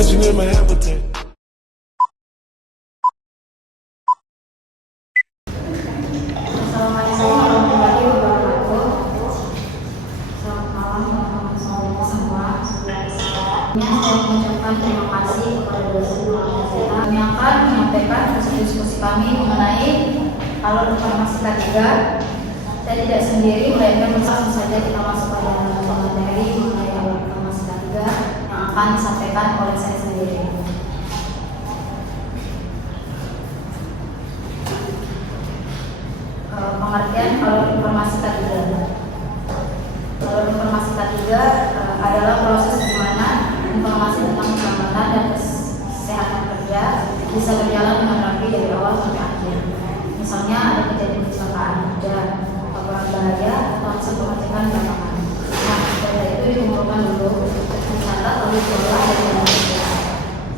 mansion in my habitat. Assalamualaikum warahmatullahi wabarakatuh. Selamat malam teman-teman semua. Saya mengucapkan terima kasih kepada dosen yang akan menyampaikan hasil diskusi kami mengenai alur informasi K3. Saya tidak sendiri, melainkan langsung saja kita masuk pada materi mengenai alur informasi K3 yang akan disampaikan oleh saya sendiri. Pengertian alur informasi K3. Alur informasi K3 adalah proses di mana informasi tentang keselamatan dan kesehatan kerja bisa berjalan dengan rapi dari awal sampai akhir. Misalnya ada kejadian kecelakaan kerja, laporan bahaya, atau hasil pengecekan di lapangan. Nah, data itu dikumpulkan dulu, dicatat lalu diolah dari dalam kerja.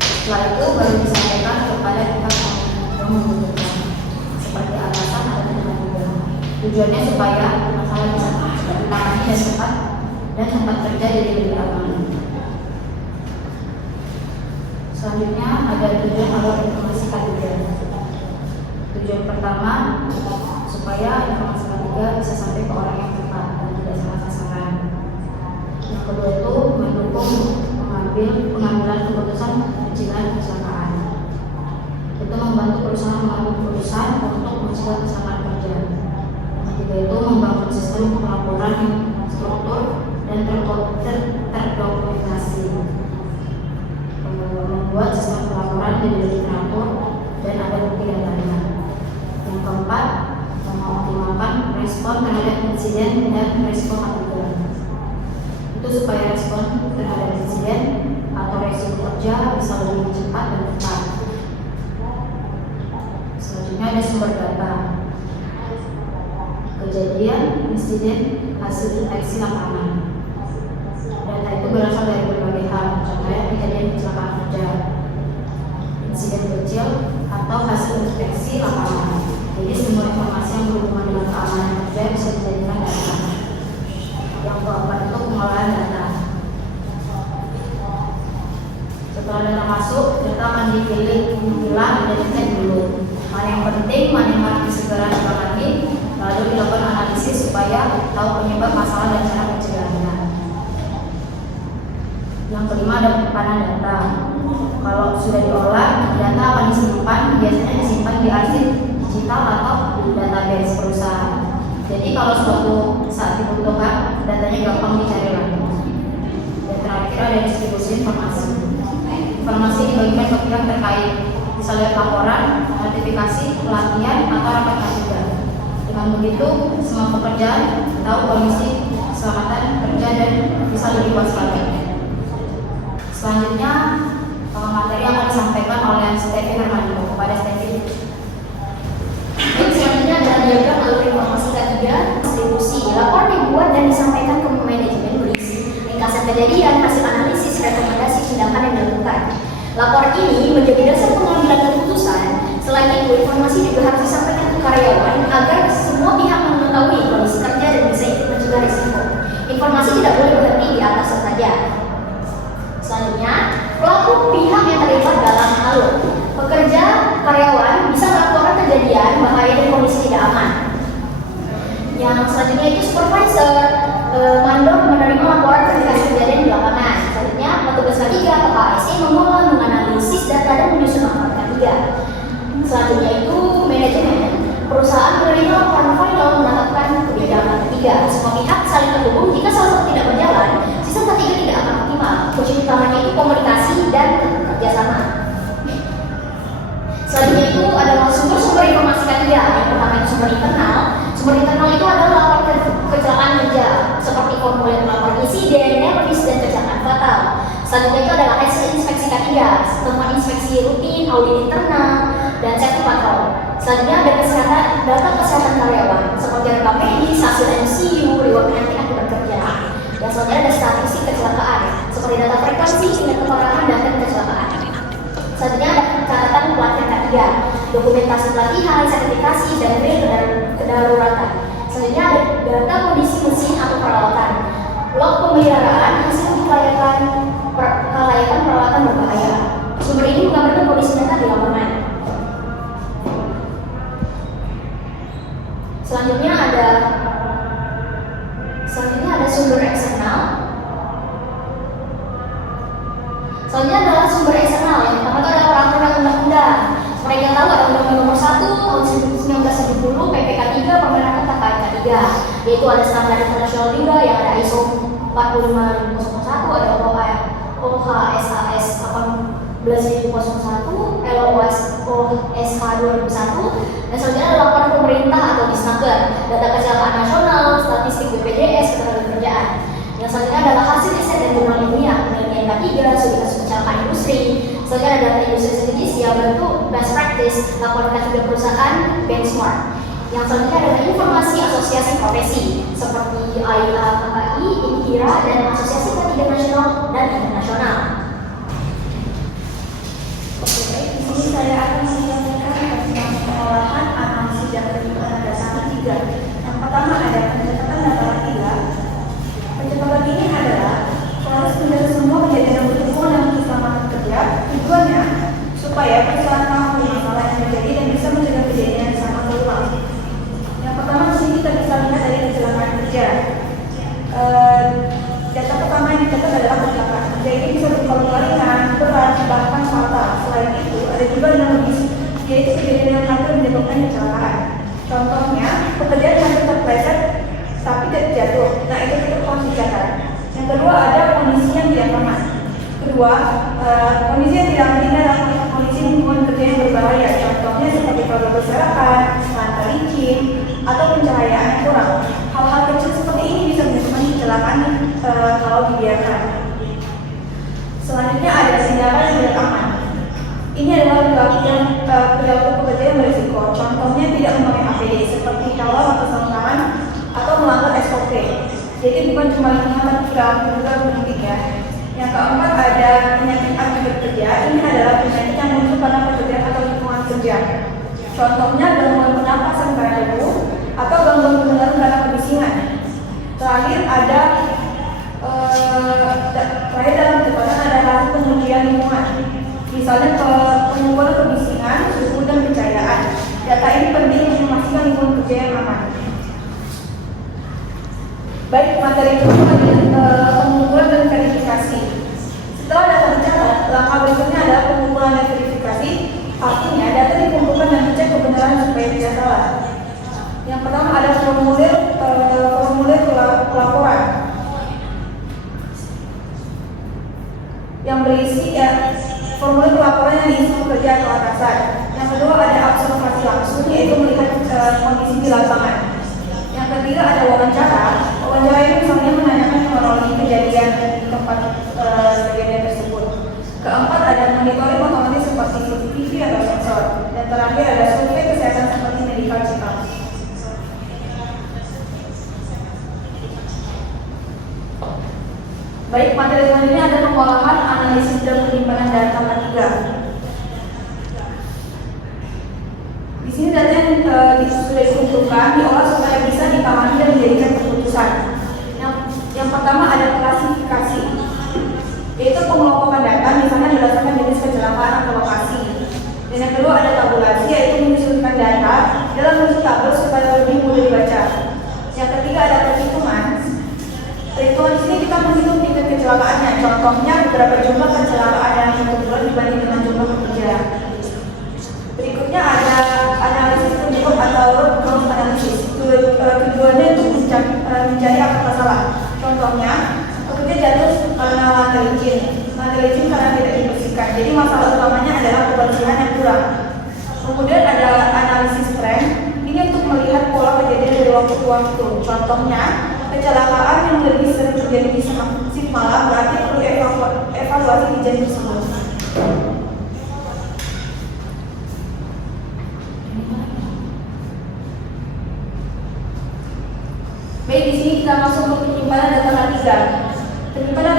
Setelah itu baru disampaikan kepada pihak yang membutuhkan, seperti atasan atau teman juga. Tujuannya supaya masalah bisa ditangani dan cepat dan tempat kerja jadi lebih aman. Selanjutnya ada tujuan alur informasi K3. Tujuan pertama, supaya informasi K3 bisa sampai ke orang yang tepat dan tidak salah sasaran. Yang kedua itu mendukung pengambilan keputusan mencegah kecelakaan. Itu membantu perusahaan mengambil keputusan untuk mencegah kecelakaan kerja. Yang ketiga itu membangun sistem pelaporan yang struktur dan terdokumentasi. Membuat sistem pelaporan jadi lebih teratur dan ada bukti datanya. Yang keempat, mengoptimalkan respon terhadap insiden dan respon K3. Itu supaya respon terhadap insiden atau resiko kerja bisa lebih cepat dan tepat. Selanjutnya ada sumber data. Kejadian, insiden, hasil deteksi lapangan. Data itu berasal dari berbagai hal, contohnya kejadian kecelakaan kerja, insiden kecil, atau hasil inspeksi lapangan. Jadi semua informasi yang berhubungan dengan keamanan kerja bisa dijadikan data. Yang keempat itu pengolahan data. Setelah data masuk, data akan dipilih, dipilah, dan dicek dulu. Mana yang penting, mana yang harus segera ditangani, lalu dilakukan analisis supaya tahu penyebab masalah dan cara pencegahannya. Yang kelima ada penyimpanan data. Kalau sudah diolah, data akan disimpan, biasanya disimpan di arsip digital atau database perusahaan. Jadi kalau suatu saat dibutuhkan, datanya gampang dicari lagi. Dan terakhir ada distribusi informasi. Informasi dibagikan ke pihak terkait, misalnya laporan, notifikasi, pelatihan, atau rapat kerja. Dengan begitu, semua pekerjaan tahu kondisi keselamatan kerja dan bisa lebih waspada. Selanjutnya, materi akan disampaikan oleh Stefi Hermanto. Kepada Stefi. Selanjutnya adalah diagram alur informasi K3 distribusi. Laporan dibuat dan disampaikan ke manajemen berisi ringkasan kejadian, hasil analisis, rekomendasi, tindakan yang dilakukan. Laporan ini menjadi dasar pengambilan keputusan. Selain itu, informasi juga harus disampaikan ke karyawan agar semua pihak mengetahui kondisi kerja dan bisa ikut mencegah risiko. Informasi tidak boleh berhenti di atas saja. Selanjutnya, pelaku pihak yang terlibat dalam alur. Pekerja, karyawan bisa melaporkan kejadian, bahaya dan kondisi tidak aman. Yang selanjutnya itu supervisor, mandor menerima laporan verifikasi kejadian di lapangan. Selanjutnya, petugas K3 atau KASI mengolah, menganalisis data dan menyusun laporan K3. Selanjutnya itu manajemen. Perusahaan menerima laporan final menetapkan kebijakan K3. Semua pihak saling terhubung. Jika salah satu tidak berjalan, sistem K3 tidak akan optimal. Kunci utamanya itu komunikasi dan kerjasama. Selanjutnya itu adalah sumber-sumber informasi K3. Yang pertama itu sumber internal. Sumber internal itu adalah laporan kecelakaan kerja, seperti formulir laporan insiden, nevis, dan kecelakaan fatal. Selanjutnya itu adalah hasil inspeksi K3, temuan inspeksi rutin, audit internal, dan safety patrol. Selanjutnya ada data kesehatan karyawan, seperti rekam medis, hasil MCU, reward penanti akibat kerja. Dan selanjutnya ada statistik kecelakaan, seperti data frekuensi, tingkat keparahan, dan kecelakaan. Selanjutnya ada catatan pelatihan K3, dokumentasi pelatihan, sertifikasi, dan grade kedaruratan. Selanjutnya ada data kondisi mesin atau peralatan, log pemeliharaan, hasil kelayakan peralatan berbahaya. dan kondisi data di lapangan. Selanjutnya ada sumber eksternal. Selanjutnya adalah sumber eksternal. Yang pertama itu adalah peraturan undang-undang. Seperti yang tahu ada Undang-Undang Nomor 1 Tahun 1970 PPK 3 Permenaker KPK 3, yaitu ada standar internasional juga yang ada ISO 45001, ada OHSAS 18001, LOS OSH 2001, dan selanjutnya ada laporan pemerintah atau Disnaker, data kecelakaan nasional, statistik BPJS, ketenagakerjaan. Yang selanjutnya adalah hasil riset dan jurnal ilmiah, penelitian K3, studi kasus kecelakaan industri. Selanjutnya ada data industri strategis yang bentuk best practice, laporan K3 perusahaan, benchmark. Yang selanjutnya adalah informasi asosiasi profesi seperti AIA, KKI, INKIRA, dan asosiasi K3 nasional dan internasional. Oke, baik. Di sini saya akan menjelaskan tentang pengolahan analisis data data tiga. Yang pertama ada pencatatan data tiga. Pencatatan ini adalah proses mencatat semua kejadian yang berhubungan dengan keselamatan kerja. Tujuannya supaya perusahaan tahu masalah yang terjadi dan bisa mencegah kejadian yang sama terulang. Yang pertama di sini kita bisa lihat dari kecelakaan kerja. Data pertama yang dicatat adalah kecelakaan kerja. Ini bisa berupa ringan, berat, bahkan fatal. Selain itu, ada juga yang lebih, yaitu kejadian yang hampir menyebabkan kecelakaan. Contohnya, pekerjaan hampir terpleset tapi tidak jatuh. Nah, itu kita harus dicatat. Yang kedua, ada kondisi yang tidak aman. Kedua, kondisi yang tidak aman ini adalah kondisi lingkungan kerja yang berbahaya. Contohnya seperti kabel berserakan, lantai licin, atau pencahayaan yang kurang. Hal-hal kecil seperti ini bisa menyebabkan kecelakaan kalau dibiarkan. Selanjutnya ada tindakan yang tidak aman. Ini adalah perilaku pekerja yang berisiko. Contohnya tidak memakai APD seperti kawat atau sarung tangan atau melanggar SOP. Jadi bukan cuma lingkungan tapi juga pendidik ya. Yang keempat ada penyakit akibat kerja. Ini adalah penyakit yang muncul karena pekerjaan atau lingkungan kerja. Contohnya gangguan pernapasan karena debu atau gangguan pendengaran karena kebisingan. Terakhir ada dalam pencatatan ada hasil pengujian lingkungan. Misalnya pengukuran kebisingan, suhu dan pencahayaan. Data ini penting untuk memastikan lingkungan kerja yang aman. Baik, materi kedua pengumpulan dan verifikasi. Setelah data dicatat, langkah berikutnya adalah pengumpulan dan verifikasi. Artinya data dikumpulkan dan dicek kebenaran supaya tidak salah. Yang pertama ada formulir pelaporan yang berisi formulir pelaporan yang diisi pekerja atau atasan. Yang kedua ada observasi langsung, yaitu melihat kondisi di lapangan. Yang ketiga ada wawancara. Wawancara ini misalnya menanyakan kronologi kejadian di tempat kejadian tersebut. Keempat ada monitoring otomatis seperti CCTV atau sensor. Dan terakhir ada survei kesehatan seperti medical check-up. Baik, materi selanjutnya ada pengolahan, analisis dan penyimpanan data K3. Di sini data yang sudah dikumpulkan diolah supaya bisa dipahami dan menjadikan keputusan. Yang pertama ada klasifikasi, yaitu pengelompokan data misalnya berdasarkan jenis kecelakaan atau lokasi. Dan yang kedua ada tabulasi, yaitu menyusunkan data dalam bentuk tabel supaya lebih mudah dibaca. Yang ketiga ada perhitungan. Perhitungan di sini kita menghitung tingkat kecelakaannya. Contohnya berapa jumlah kecelakaan yang terjadi dibanding dengan jumlah pekerja. Berikutnya ada analisis penyebab atau root cause analysis. Tujuannya untuk mencari akar masalah. Contohnya, pekerja jatuh karena lantai licin. Lantai licin karena tidak dibersihkan. Jadi masalah utamanya adalah kebersihan yang kurang. Kemudian ada analisis tren. Ini untuk melihat pola kejadian dari waktu ke waktu. Contohnya, kecelakaan yang lebih sering terjadi di shift malam berarti perlu evaluasi di jam tersebut. Baik, di sini kita masuk ke penyimpanan data K3. Penyimpanan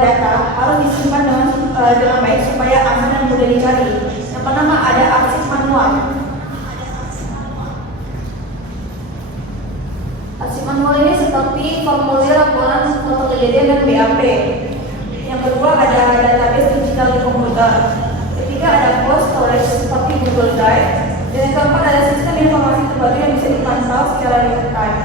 data harus disimpan dengan baik supaya aman dan mudah dicari. Yang pertama ada arsip manual. Arsip manual ini seperti formulir laporan foto kejadian dan BAP. Yang kedua ada database digital di komputer. Ketiga ada secara real time.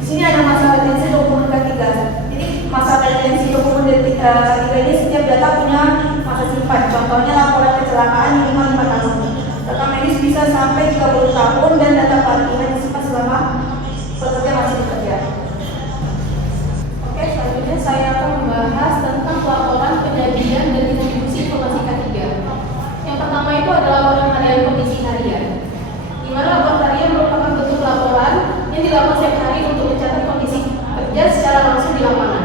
Di sini ada masalah retensi dokumen ketiga. Jadi masalah retensi dokumen ketiga ini setiap data punya masa simpan. Contohnya laporan kecelakaan minimal 5 tahun. Data medis bisa sampai 30 tahun dan data pelatihan disimpan selama pekerja masih bekerja. Oke, selanjutnya saya akan membahas tentang laporan penyajian dan distribusi informasi K3. Yang pertama itu adalah laporan harian kondisi harian, di mana laporan harian merupakan bentuk laporan yang dilakukan setiap hari untuk mencatat kondisi kerja secara langsung di lapangan.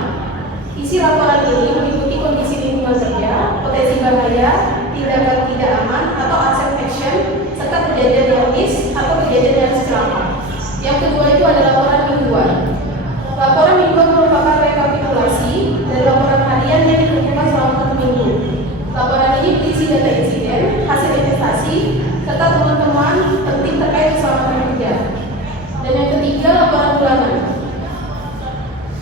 Isi laporan ini meliputi kondisi lingkungan kerja, potensi bahaya, tindakan tidak aman atau asset action, serta kejadian medis atau kejadian yang celaka. Yang kedua itu adalah laporan mingguan. Laporan mingguan merupakan rekapitulasi dari laporan harian yang dikumpulkan selama 1 minggu. Laporan ini berisi data insiden, hasil investasi, serta temuan-temuan penting terkait keselamatan kerja. Dan yang ketiga, laporan bulanan.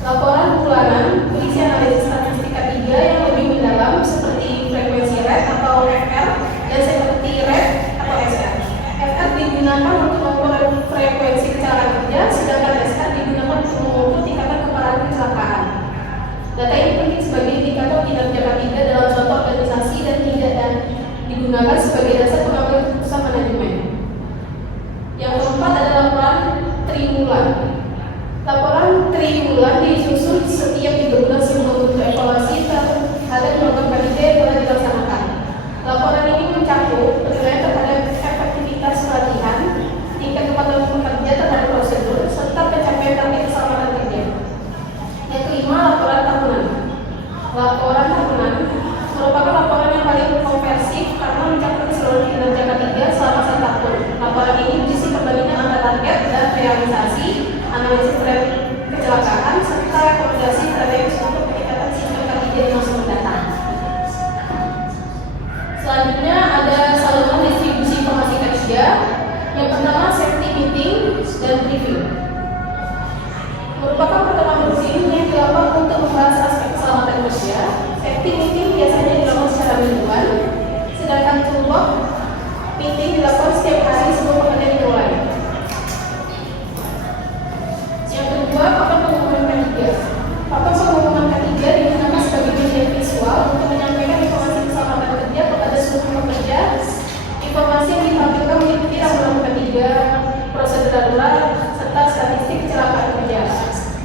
Laporan bulanan berisi analisis statistik K3 yang lebih mendalam seperti frekuensi rate atau FR dan seperti rate atau SR. FR digunakan untuk mengukur frekuensi kecelakaan kerja, sedangkan SR digunakan untuk mengukur tingkatan keparahan kecelakaan. Data ini penting sebagai indikator kinerja K3 dalam suatu organisasi dan tidak digunakan sebagai dasar pengambilan keputusan manajemen. Yang keempat adalah laporan triwulan. Laporan triwulan disusun setiap 3 bulan sebelum bentuk evaluasi terhadap program K3 yang telah dilaksanakan. Laporan ini mencakup penilaian terhadap efektivitas pelatihan, tingkat kepatuhan pekerja terhadap prosedur, serta pencapaian target keselamatan kerja. Yang kelima, laporan tahunan. Laporan tahunan merupakan laporan yang paling komprehensif karena mencakup seluruh kinerja K3 selama 1 tahun. Laporan ini berisi perbandingan antara target dan realisasi, analisis tren kecelakaan, serta rekomendasi strategis untuk peningkatan sistem K3 di masa mendatang. Selanjutnya ada saluran distribusi informasi K3. Yang pertama, safety meeting dan briefing. Merupakan pertemuan rutin yang dilakukan untuk membahas aspek keselamatan kerja. Safety meeting biasanya dilakukan secara mingguan, sedangkan toolbox meeting dilakukan setiap hari sebelum pekerjaan dimulai. Yang kedua, papan pengumuman K3. Papan pengumuman K3 digunakan sebagai media visual untuk menyampaikan informasi keselamatan kerja kepada seluruh pekerja. Informasi yang ditampilkan meliputi laporan K3, prosedur darurat, serta statistik kecelakaan kerja.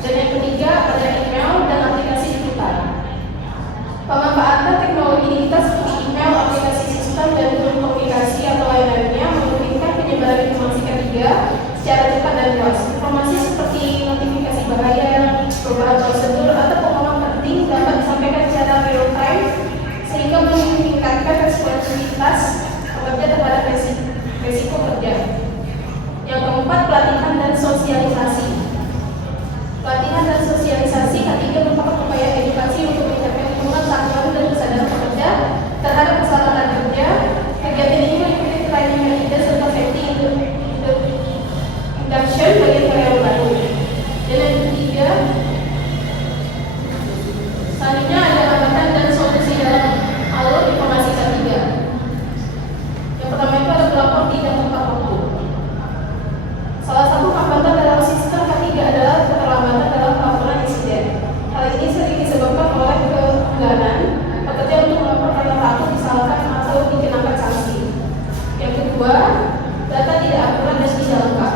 Dan yang ketiga, ada email dan aplikasi digital. Pemanfaatan teknologi digital seperti email, aplikasi sistem, dan tool komunikasi atau lain-lainnya memungkinkan penyebaran informasi K3 secara cepat dan luas. Informasi seperti notifikasi bahaya, perubahan prosedur, atau pengumuman penting dapat disampaikan secara real time sehingga meningkatkan responsivitas pekerja terhadap risiko kerja. Yang keempat, pelatihan dan sosialisasi. Pelatihan dan sosialisasi K3 merupakan upaya edukasi untuk mencapai pengetahuan dan kesadaran pekerja terhadap keselamatan kerja. Kegiatan ini meliputi training K3 serta safety induction bagi karyawan baru. Dan yang ketiga, selanjutnya ada hambatan dan solusi dalam alur informasi K3. Yang pertama itu ada pelapor tidak tepat waktu. Salah satu hambatan dalam sistem K3 adalah keterlambatan dalam pelaporan insiden. Hal ini sering disebabkan oleh keengganan pekerja untuk melapor karena takut disalahkan atau dikenakan sanksi. Yang kedua, data tidak akurat dan tidak lengkap.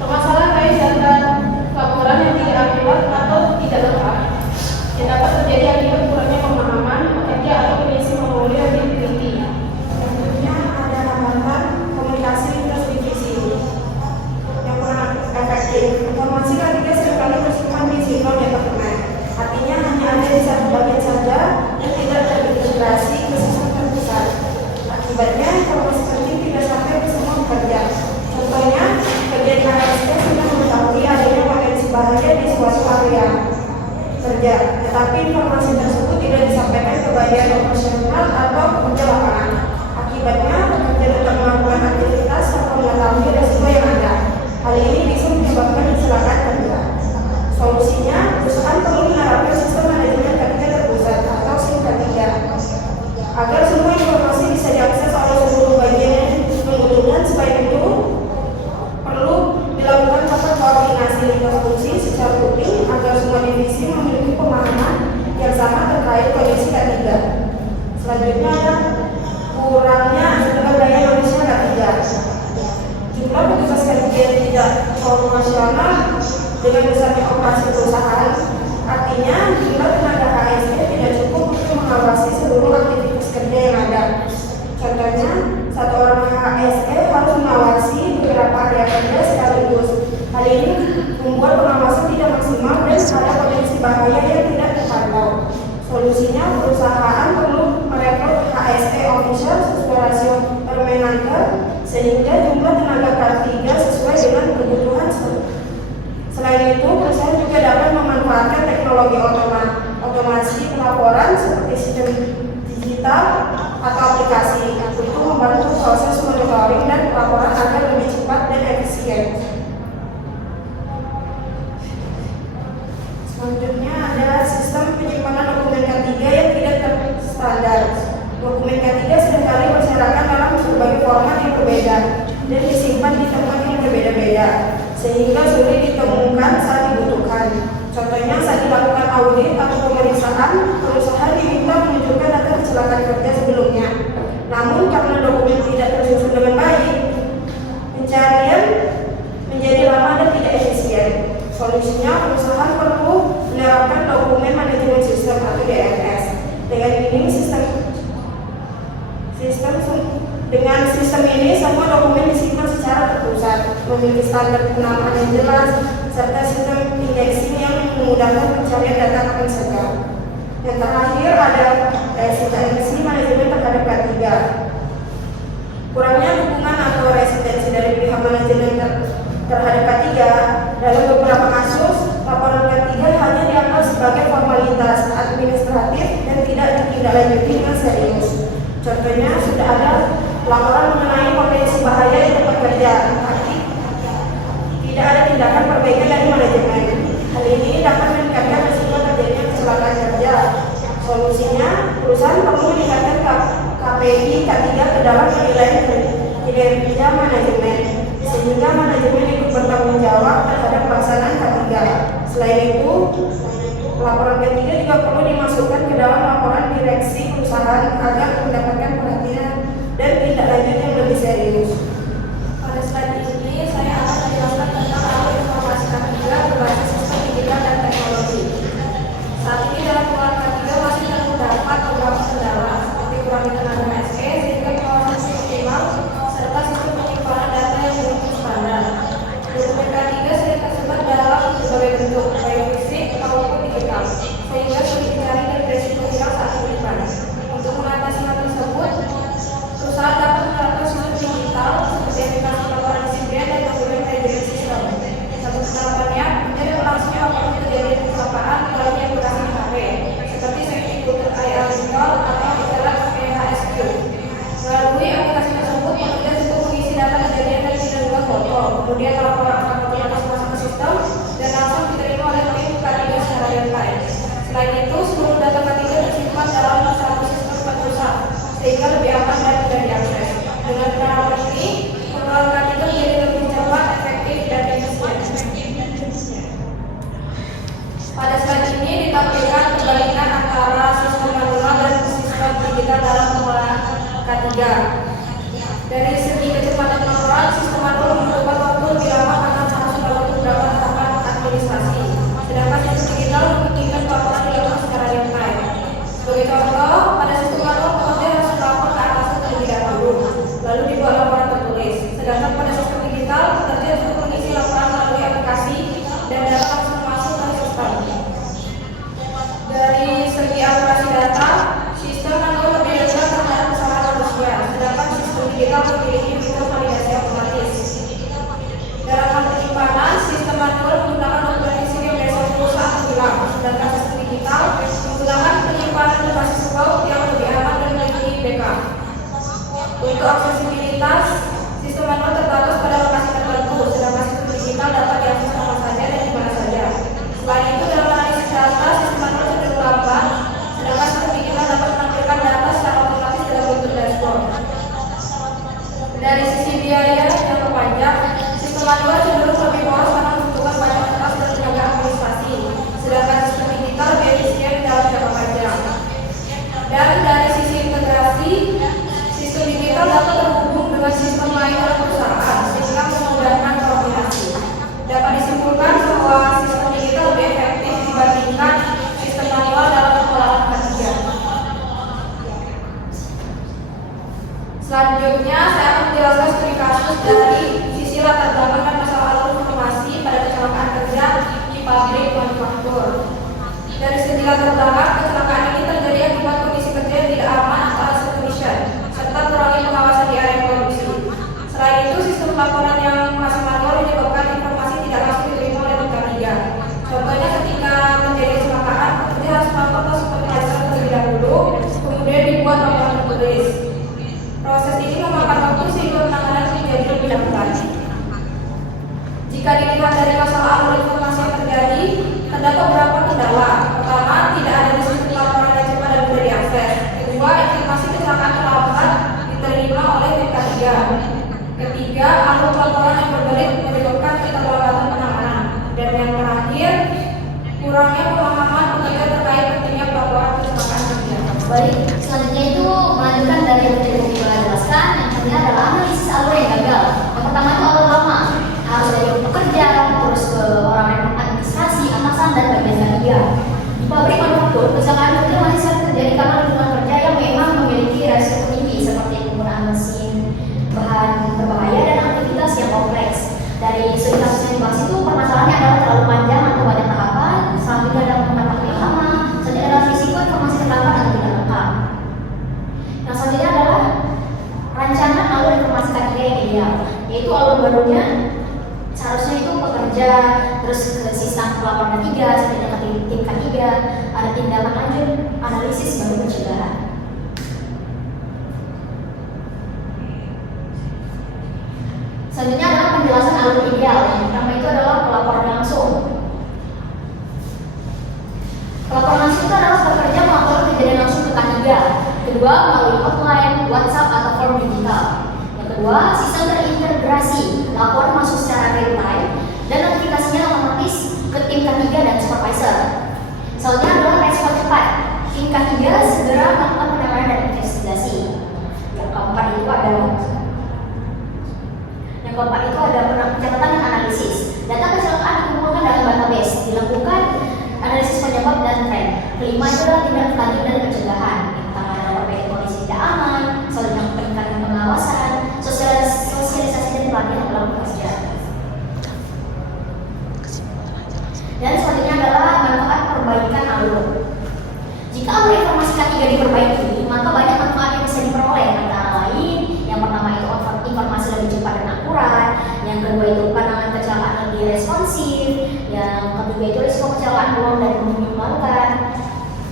Permasalahan lain data laporan yang tidak akurat atau tidak lengkap yang dapat terjadi akibat kurangnya pemahaman pekerja atau pengisi formulir yang diteliti. Berikutnya ada hambatan komunikasi lintas divisi yang kurang efektif. Informasi K3 seringkali tersimpan di siklon departemen. Artinya hanya ada di satu bagian saja dan tidak terintegrasi ke sistem terpusat. Akibatnya informasi penting tidak sampai ke semua pekerja. Contohnya, bagian HRSP sudah mengetahui adanya potensi bahaya di suatu area kerja, tetapi informasi tersebut tidak disampaikan ke bagian operasional atau pekerja lapangan. Akibatnya, pekerja tetap melakukan aktivitas tanpa mengetahui resiko yang ada. Hal ini bisa menyebabkan kecelakaan kerja. Solusinya, perusahaan perlu menerapkan sistem manajemen K3 terpusat atau SIM K3 agar semua informasi bisa diakses oleh seluruh bagian Selanjutnya ada kurangnya sumber daya manusia K3. Jumlah petugas K3 yang tidak operasional dengan besarnya operasi perusahaan, artinya jumlah tenaga HSE tidak cukup untuk mengawasi seluruh aktivitas kerja yang ada. Contohnya, satu orang HSE harus mengawasi beberapa area kerja sekaligus. Hal ini membuat pengawasan tidak maksimal dan ada potensi bahaya yang tidak terpantau. Solusinya, perusahaan perlu merekrut HSE officer sesuai rasio Permenaker sehingga jumlah tenaga K3 sesuai dengan kebutuhan. Selain itu, perusahaan juga dapat memanfaatkan teknologi otomasi pelaporan seperti sistem digital atau aplikasi untuk membantu proses monitoring dan pelaporan agar lebih cepat dan efisien. Selanjutnya adalah sistem penyimpanan dokumen K3 yang tidak terstandar. Dokumen K3 seringkali berserakan dalam berbagai format yang berbeda dan disimpan di tempat yang berbeda-beda, sehingga sulit ditemukan saat dibutuhkan. Contohnya, saat dilakukan audit atau pemeriksaan, perusahaan diminta menunjukkan data kecelakaan kerja sebelumnya. Namun, karena dokumen tidak tersusun dengan baik, pencarian menjadi lama dan tidak efisien. Solusinya, perusahaan perlu menerapkan dokumen manajemen sistem atau DMS. Dengan sistem ini, semua dokumen disimpan secara terpusat, memiliki standar penamaan yang jelas, serta sistem indexing yang memudahkan pencarian data kapan saja. Yang terakhir ada resistensi manajemen terhadap K3. Kurangnya dukungan atau resistensi dari pihak manajemen terhadap K3, dalam beberapa kasus, laporan K3 hanya dianggap sebagai formalitas administratif dan tidak ditindaklanjuti dengan serius. Contohnya, sudah ada laporan mengenai potensi bahaya di tempat kerja, tapi tidak ada tindakan perbaikan dari manajemen. Hal ini dapat meningkatkan risiko terjadinya kecelakaan kerja. Solusinya, perusahaan perlu meningkatkan KPI K3 ke dalam penilaian kinerja manajemen, sehingga manajemen ikut bertanggung jawab terhadap pelaksanaan K3. Selain itu, laporan K3 juga perlu dimasukkan ke dalam laporan direksi perusahaan agar mendapatkan perhatian dan tindak lanjut yang lebih serius. Pada slide ini saya akan menjelaskan tentang alur informasi K3 berbasis sistem digital dan teknologi. Saat ini dalam pengelolaan K3 masih terdapat beberapa kendala seperti kurangnya tenaga HSE sehingga pengawasan optimal serta sistem penyimpanan data yang belum standar. Dokumen K3 sering tersebar dalam berbagai bentuk, baik fisik maupun digital, sehingga sulit dicari dan beresiko hilang saat disimpan. Untuk mengatasi hal tersebut, perusahaan dapat menerapkan sistem digital seperti aplikasi laporan disiplin dan dokumen manajemen sistem. Satu penerapannya menjadi berlangsungnya laporan kejadian kecelakaan melalui aplikasi HP seperti Safety Culture IR Digital atau istilah PHSQ. Melalui aplikasi tersebut, pekerja cukup mengisi data kejadian dan juga foto, kemudian laporan akan otomatis masuk ke sistem dan langsung diterima oleh tim K3 secara real time. Selain itu, seluruh data K3 disimpan dalam satu sistem terpusat sehingga lebih aman dan mudah diakses. Dengan penerapan ini, pengelolaan K3 menjadi lebih cepat, efektif, dan efisien. Pada slide ini ditampilkan perbandingan antara sistem manual dan sistem digital dalam pengelolaan K3. Dari segi kecepatan pengelolaan, sistem manual membutuhkan waktu lebih lama karena harus melewati beberapa tahapan administrasi. Sedangkan sistem digital memungkinkan laporan dilakukan secara real time. Sebagai contoh, pada sistem manual pekerja harus melapor ke atasan terlebih dahulu, lalu dibuat laporan tertulis. Sedangkan pada sistem digital, pekerja cukup mengisi laporan melalui aplikasi dan data langsung masuk ke sistem. Dari segi akurasi data, sistem manual lebih rendah terhadap kesalahan manusia, sedangkan sistem digital memiliki fitur validasi otomatis. Dalam hal penyimpanan, sistem manual menggunakan dokumen fisik yang biasa rusak atau hilang, sedangkan sistem digital menggunakan penyimpanan berbasis cloud yang lebih aman dan memiliki backup. Untuk aksesibilitas, sistem manual terbatas pada lokasi tertentu, sedangkan sistem digital dapat diakses kapan saja dan di mana saja. Selain itu, dalam analisis data, sistem manual cenderung lambat, sedangkan sistem digital dapat menampilkan data secara otomatis dalam bentuk dashboard. Dari sisi biaya yang terpanjang, sistem manual cenderung lebih boros karena membutuhkan banyak kertas dan tenaga administrasi, sedangkan sistem digital lebih efisien dalam jangka panjang. Dan dari sisi integrasi Dilatar belakang, kecelakaan ini terjadi akibat kondisi kerja yang tidak aman atau hasil condition, serta kurangnya pengawasan di area produksi. Selain itu, sistem laporan yang masih manual menyebabkan informasi tidak langsung diterima oleh tingkat 3. Contohnya ketika terjadi kecelakaan, pekerja harus melapor ke supervisor terlebih dahulu, kemudian dibuat laporan tertulis. Proses ini memakan waktu sehingga penanganan menjadi lebih lambat. Jika dilihat dari masalah alur informasi yang terjadi, terdapat beberapa kendala. Pertama, tidak ada sistem laporan yang cepat dan mudah diakses. Kedua, informasi kecelakaan terlambat diterima oleh tingkat 3. Ketiga, alur laporan yang berbelit menyebabkan keterlambatan penanganan. Dan yang terakhir, kurangnya pemahaman pekerja terkait pentingnya pelaporan kecelakaan kerja. Baik, selanjutnya itu melanjutkan dari yang tadi Bukila jelaskan, yang kedua adalah analisis alur yang gagal. Yang pertama itu alur lama, harus dari pekerja, terus ke orang yang administrasi, atasan, dan bagian ketiga. Di pabrik manufaktur, kecelakaan kerja masih sering terjadi karena lingkungan kerja yang memang memiliki resiko tinggi seperti penggunaan mesin, bahan berbahaya, dan aktivitas yang kompleks. Dari segi kasus yang dibahas itu, permasalahannya adalah terlalu panjang atau banyak tahapan, selanjutnya ada menggunakan waktu yang lama, selanjutnya adalah risiko informasi terlambat atau tidak lengkap. Yang selanjutnya adalah rancangan alur informasi K3 yang ideal, yaitu alur barunya seharusnya itu pekerja, terus ke sistem pelaporan K3, selanjutnya ke tim K3, ada tindakan lanjut, analisis, baru pencegahan. Selanjutnya adalah penjelasan alur ideal. Yang pertama itu adalah pelaporan langsung. Pelaporan langsung itu adalah pekerja melaporkan kejadian langsung ke K3. Kedua, melalui hotline, WhatsApp, atau form digital. Yang kedua, sistem terintegrasi, lapor masuk secara real time, dan notifikasinya otomatis ke tim K3 dan supervisor. Selanjutnya adalah respon cepat. Tim K3 segera melakukan penanganan dan investigasi. Yang keempat itu ada pencatatan dan analisis. Data kecelakaan dikumpulkan dalam database, dilakukan analisis penyebab dan tren. Kelima itu adalah tindak lanjut dan pencegahan. Yang pertama adalah perbaikan kondisi tidak aman, selanjutnya peningkatan pengawasan, sosialisasi dan pelatihan dalam kerja. Dan selanjutnya adalah manfaat perbaikan alur. Jika alur informasi K3 diperbaiki, maka banyak manfaat yang bisa diperoleh, antara lain yang pertama itu informasi lebih cepat dan akurat, yang kedua itu penanganan kecelakaan lebih responsif, yang ketiga itu risiko kecelakaan ulang dan menyumbangkan,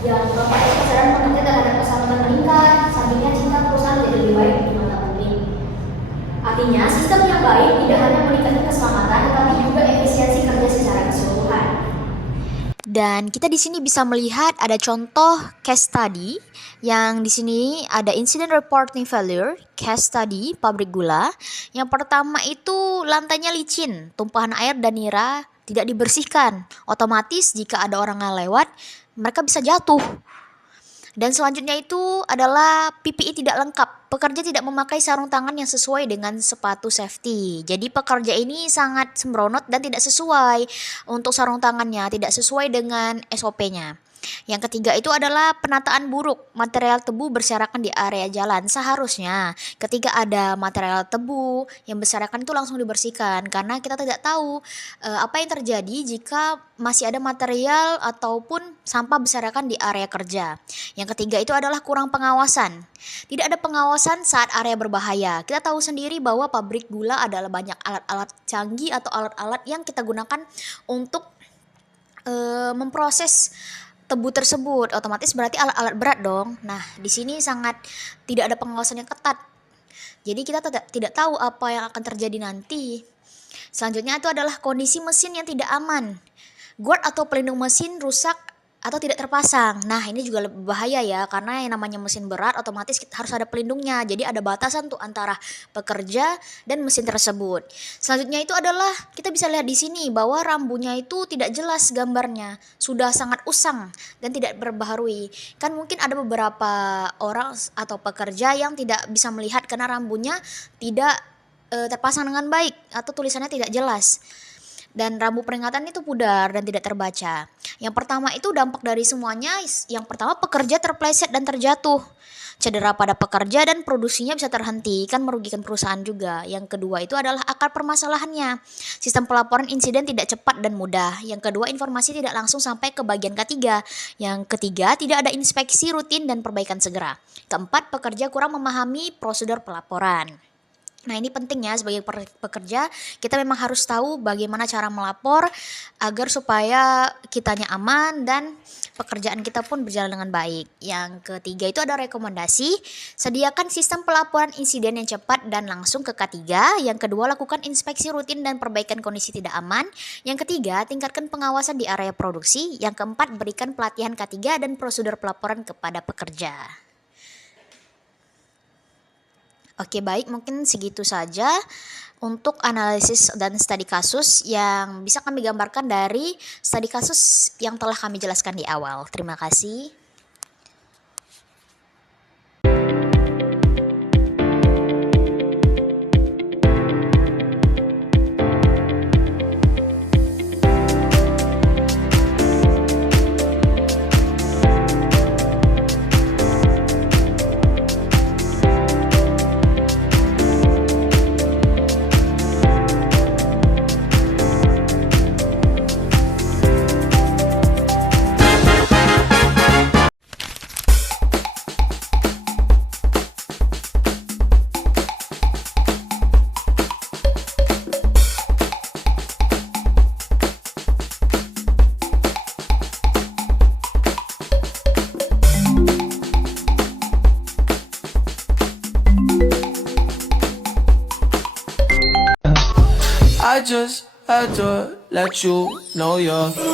yang keempat itu kesadaran pekerja terhadap keselamatan meningkat, selanjutnya cinta perusahaan menjadi lebih baik di mata publik. Artinya sistem yang baik tidak hanya meningkatkan keselamatan, tetapi juga efisiensi kerja secara keseluruhan. Dan kita di sini bisa melihat ada contoh case study yang di sini ada incident reporting failure case study pabrik gula. Yang pertama itu lantainya licin, tumpahan air dan nira tidak dibersihkan. Otomatis jika ada orang yang lewat, mereka bisa jatuh. Dan selanjutnya itu adalah PPE tidak lengkap. Pekerja tidak memakai sarung tangan yang sesuai dengan sepatu safety. Jadi pekerja ini sangat sembronot dan tidak sesuai untuk sarung tangannya, tidak sesuai dengan SOP-nya. Yang ketiga itu adalah penataan buruk, material tebu berserakan di area jalan. Seharusnya ketika ada material tebu yang berserakan itu langsung dibersihkan, karena kita tidak tahu apa yang terjadi jika masih ada material ataupun sampah berserakan di area kerja. Yang ketiga itu adalah kurang pengawasan. Tidak ada pengawasan saat area berbahaya. Kita tahu sendiri bahwa pabrik gula adalah banyak alat-alat canggih atau alat-alat yang kita gunakan untuk memproses tebu tersebut, otomatis berarti alat-alat berat dong. Nah, di sini sangat tidak ada pengawasan yang ketat. Jadi kita tidak tahu apa yang akan terjadi nanti. Selanjutnya itu adalah kondisi mesin yang tidak aman. Guard atau pelindung mesin rusak atau tidak terpasang. Nah, ini juga lebih bahaya ya, karena yang namanya mesin berat otomatis kita harus ada pelindungnya. Jadi ada batasan tuh antara pekerja dan mesin tersebut. Selanjutnya itu adalah kita bisa lihat di sini bahwa rambunya itu tidak jelas gambarnya, sudah sangat usang dan tidak berbaharui. Kan mungkin ada beberapa orang atau pekerja yang tidak bisa melihat karena rambunya tidak terpasang dengan baik atau tulisannya tidak jelas. dan rambu peringatan itu pudar dan tidak terbaca. Yang pertama itu dampak dari semuanya, yang pertama pekerja terpleset dan terjatuh. Cedera pada pekerja dan produksinya bisa terhenti, kan merugikan perusahaan juga. Yang kedua itu adalah akar permasalahannya. Sistem pelaporan insiden tidak cepat dan mudah. Yang kedua, informasi tidak langsung sampai ke bagian ketiga. Yang ketiga, tidak ada inspeksi rutin dan perbaikan segera. Keempat, pekerja kurang memahami prosedur pelaporan. Nah, ini penting ya, sebagai pekerja kita memang harus tahu bagaimana cara melapor agar supaya kitanya aman dan pekerjaan kita pun berjalan dengan baik. Yang ketiga itu ada rekomendasi, sediakan sistem pelaporan insiden yang cepat dan langsung ke K3. Yang kedua, lakukan inspeksi rutin dan perbaikan kondisi tidak aman. Yang ketiga, tingkatkan pengawasan di area produksi. Yang keempat, berikan pelatihan K3 dan prosedur pelaporan kepada pekerja. Oke, baik, mungkin segitu saja untuk analisis dan studi kasus yang bisa kami gambarkan dari studi kasus yang telah kami jelaskan di awal. Terima kasih. I just had to let you know you're